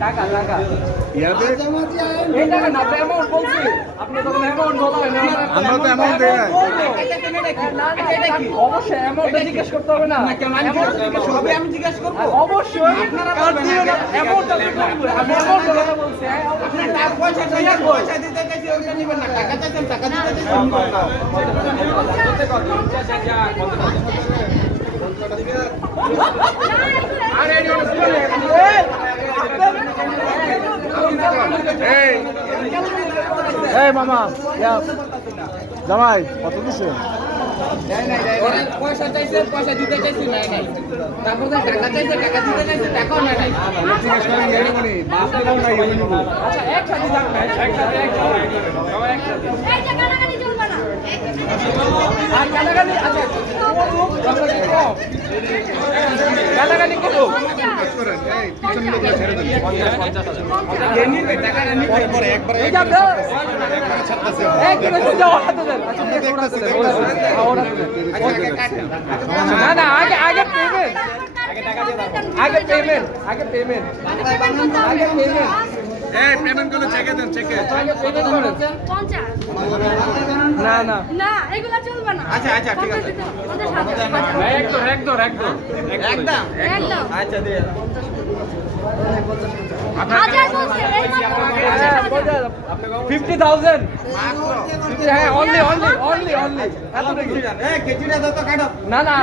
টাকা টাকা ইয়াতে এই টাকা না অ্যামাউন্ট বলছি আপনি তখন অ্যামাউন্ট বলবেন আমরা তো অ্যামাউন্ট দেই না। অবশ্যই অ্যামাউন্টটা জিজ্ঞেস করতে হবে না আমি জিজ্ঞেস করব অবশ্যই কার্ড দিয়ে অ্যামাউন্টটা আমি অ্যামাউন্টটা কথা বলছি আপনার টাকা পয়সা দিতে চাইছি ওইটা নেবেন না টাকা চাইছেন টাকা দিতে চাইছেন এই মামা জামাই কত দিছে? পয়সা চাইছে পয়সা দিতে চাইছি নাই নাই তারপর টাকা চাইছে টাকা দিতে চাইছে টাকাও নাই নাই জিজ্ঞেস করেন এই মানে বাপ দাও না এই নিব। আচ্ছা একসাথে যান একসাথে এই যে গালাগালি চলবে না আর গালাগালি আচ্ছা গালাগালি করো করেন এই পিছন লোকগুলো ছেড়ে দেন। এই যে আমরা এক মিনিট যাও হাতে দেন আচ্ছা দেখতেছি, না না আগে আগে পেমেন্ট আগে পেমেন্ট আগে পেমেন্ট আগে পেমেন্ট এই পেমেন্ট গুলো চেকে দেন চেকে। আগে পেমেন্ট করেন 50 না না না এগুলা চলবে না আচ্ছা, আচ্ছা, ঠিক আছে। একদম একদম আচ্ছা দিয়ে হাজার বলছে এই মাত্র 50,000 হ্যাঁ অনলি অনলি অনলি অনলি এত দেখি এই কেজিটা দাও তো কাটো না না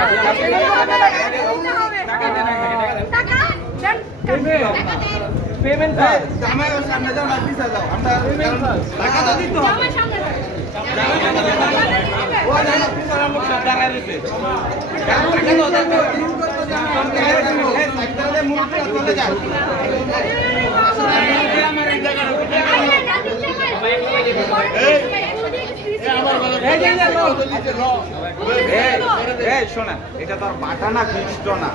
টাকা দেন পেমেন্ট জামাই ওর সামনে যাও না পিছে যাও আমরা টাকা তো দিতে হবে জামাই সামনে ও জানো পিছনে লোক সব দাঁড়ায় রইছে টাকা দাও টাকা এই সাইকেলে মুখ চলে যায় এই শোনা এটা তো আর বাটা না ফিক্সড না